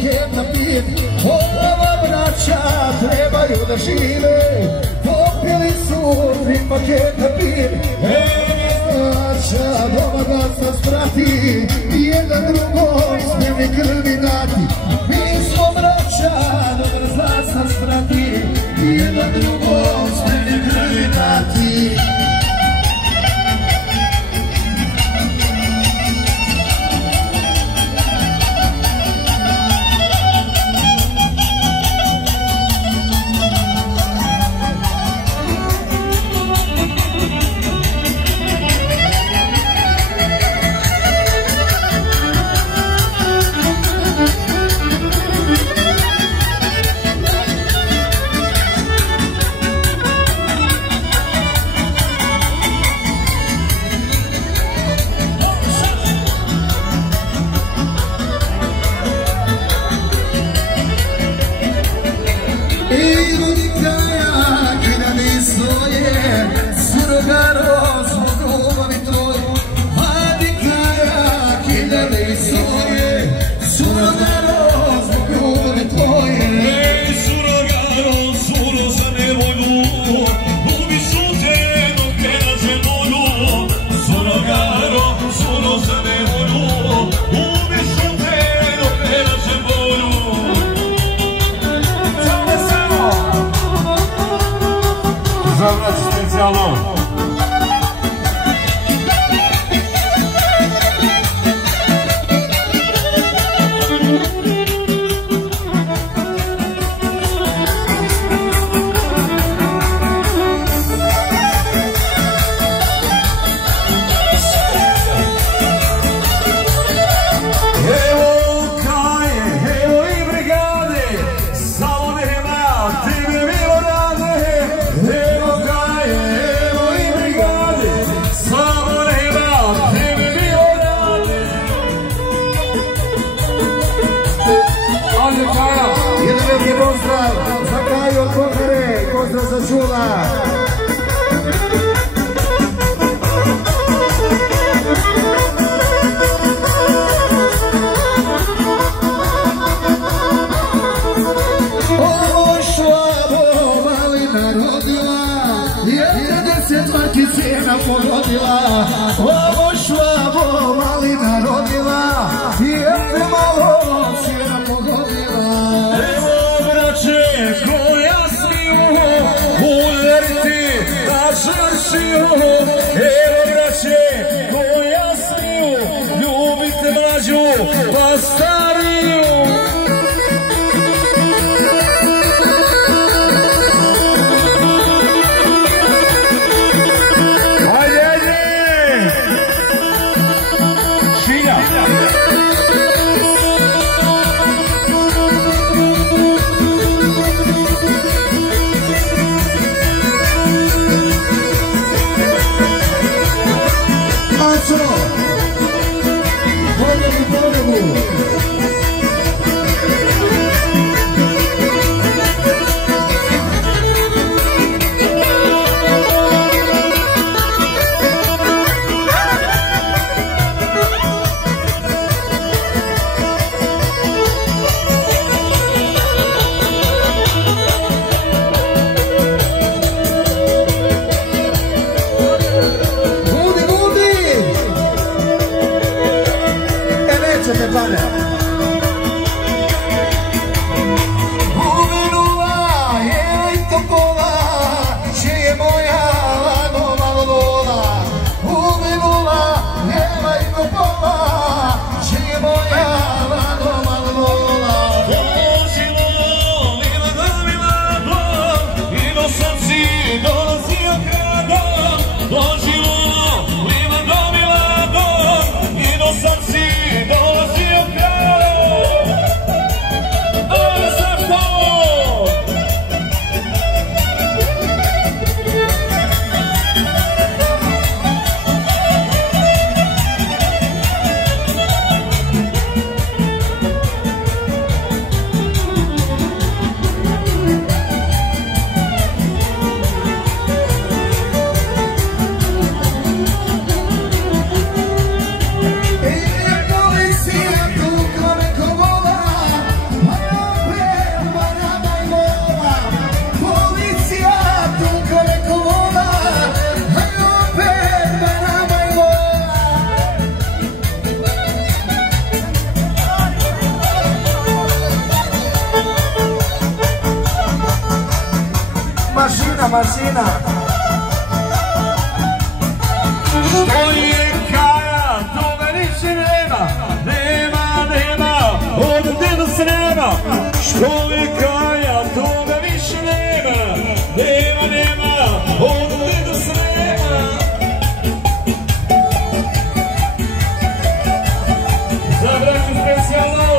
paket napit. Ova braća trebaju da žive, popili su 3 paketa pit. Braća doma da se sprati, jedan drugom spremni krvi dati. Mi smo braća, dobar zna se sprati, jedan drugom spremni krvi dati. Zavrati specijalno. Jedan veliki pozdrav za Kaju od Kokare, pozdrav za Čula. Ovo švabo malina rodila, 10 marki cijena pogodila. Ovo švabo malina rodila, jedne malo cijena pogodila. Evo braće koja smiju udariti na čaršiju. Evo braće koja smiju ljubite mlađu pa stariju. Ponovu, ponovu. mašina. Što je Kaja, toga niče nema, od deda se nema. Što je Kaja, toga više nema, od deda se nema. Za braću specijalno.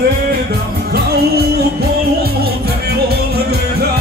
reda, kao u polu te viola gleda,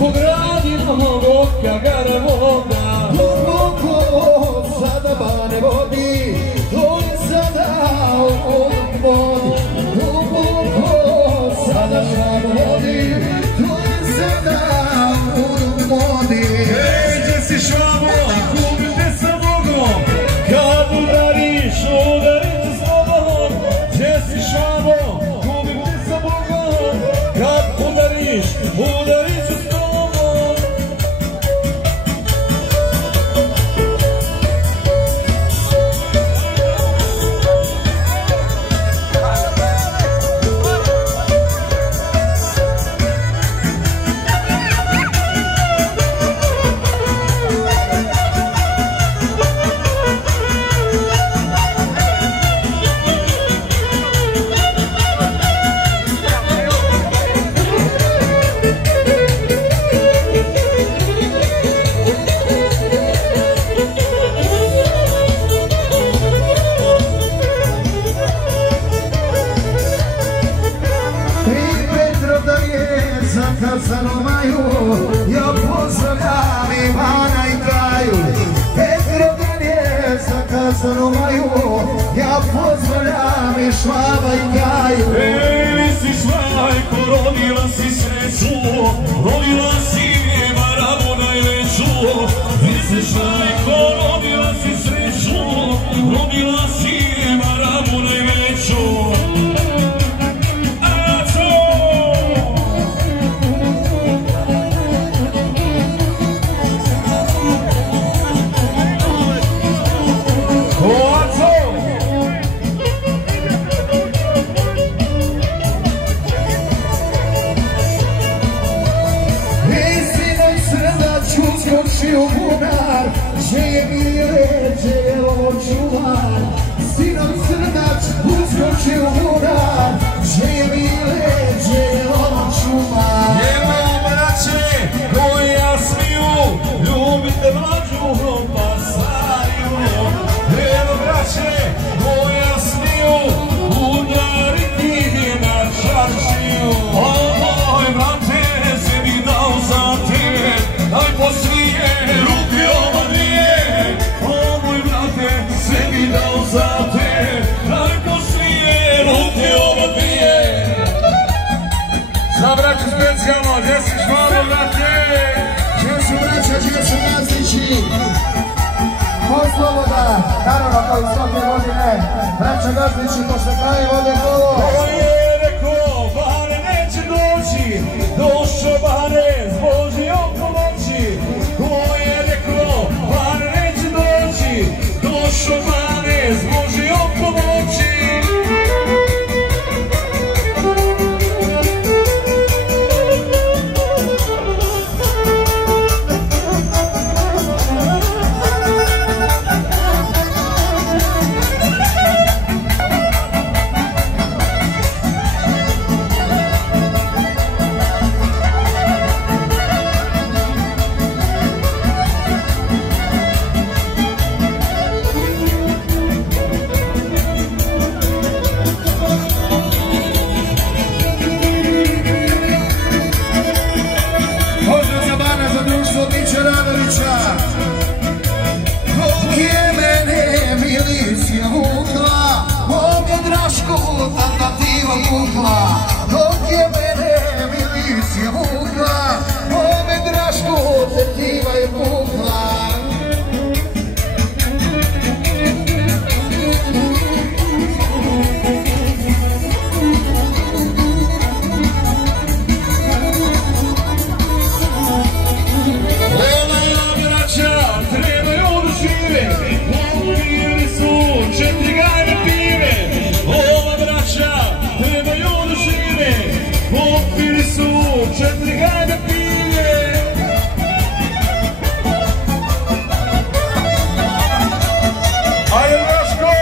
pogradimo vodka garamoga. Duboko sada bane vodi, to je sada uvijek vodi. Duboko sada bane vodi, to je sada uvijek vodi. Gdje si švabo, kupite sa Bogom, kad udariš, udarit s Bogom. Gdje si švabo, kupite sa Bogom, kad udariš, udarit s Bogom. Ja pozdravljam Ivana i Kaju, Petrovan je zakazano maju. Ja pozdravljam i Švaba i Kaju. Ej, si Švajko, rodila si sreću, rodila si barabu najveću. Ti si Švajko, rodila si sreću, rodila si barabu najveću. Skočio bunar, že je mire, že je ovo čuvar. Sinom crnač, uskočio bunar, že je mire, že je ovo čuvar. Evo braće koji ja smiju, ljubite mlađu pa stariju. Evo braće koji ja smiju, udariti na čaršiju. O moj brate, se mi dao za te, daj poslije ruke ova dvije. O moj brate, se mi dao za te, daj poslije ruke ova dvije. Za braću specijalno, gdje si Švabo, brate? Gdje su braća, gdje su Gazdići? Moj Sloboda, naravno kao i svake godine, braća Gazdići posle kraja vode kolo. Ko je rekao, Bane neće doći, došao Bane s Božijom pomoći. Ko je rekao, Bane neće doći, došao Bane s Božijom pomoći. Dok je mene milicija vukla, ome Draško detektiva je vukla. Ova braća trebaju da žive, popili su 4 gajbe pive. Ova braća trebaju da žive, popili su 4 gajbe pive. Ajde Draško!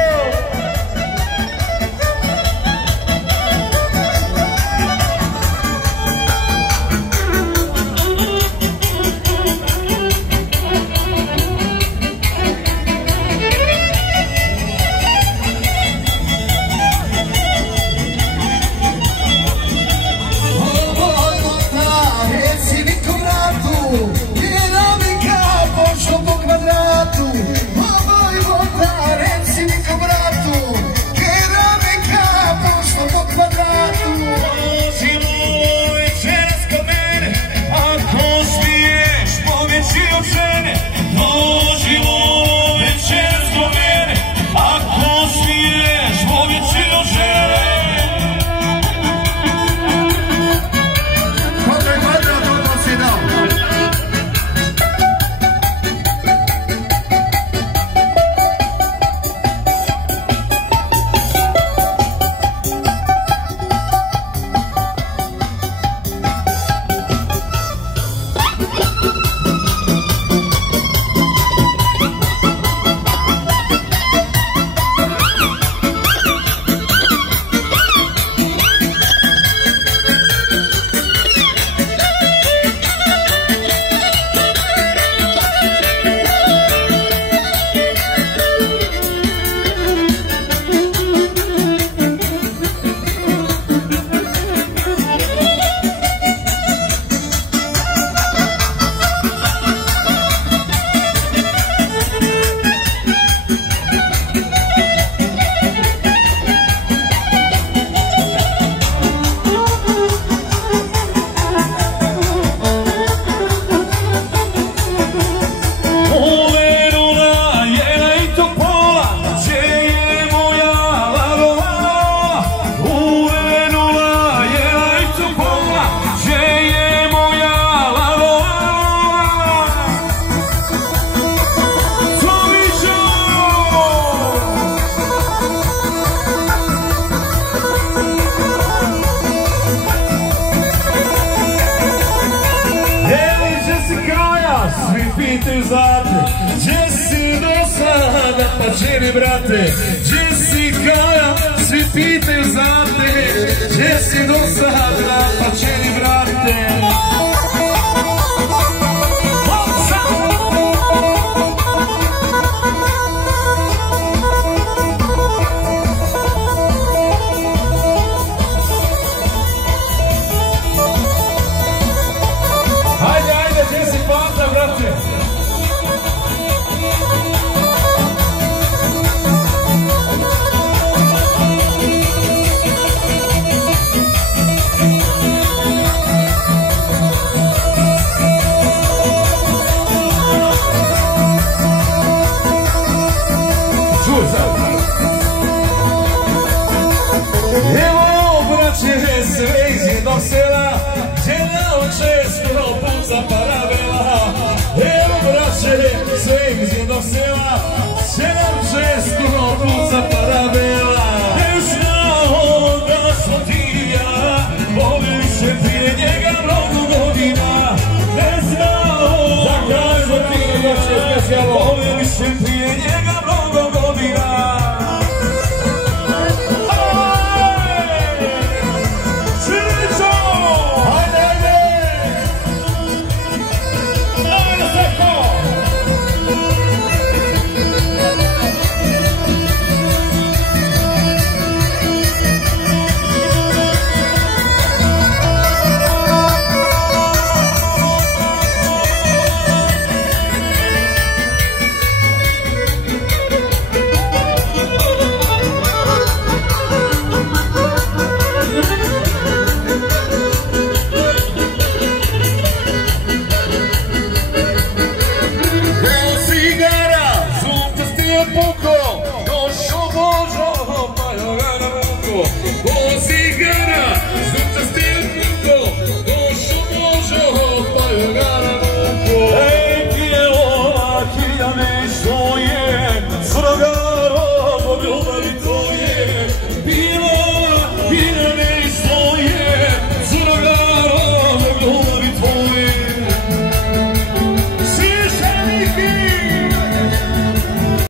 pitaju za te, gdje si do sada, pa čini brate, gdje si Kaja, svi pitaju za te, gdje si do sada, pa čini brate.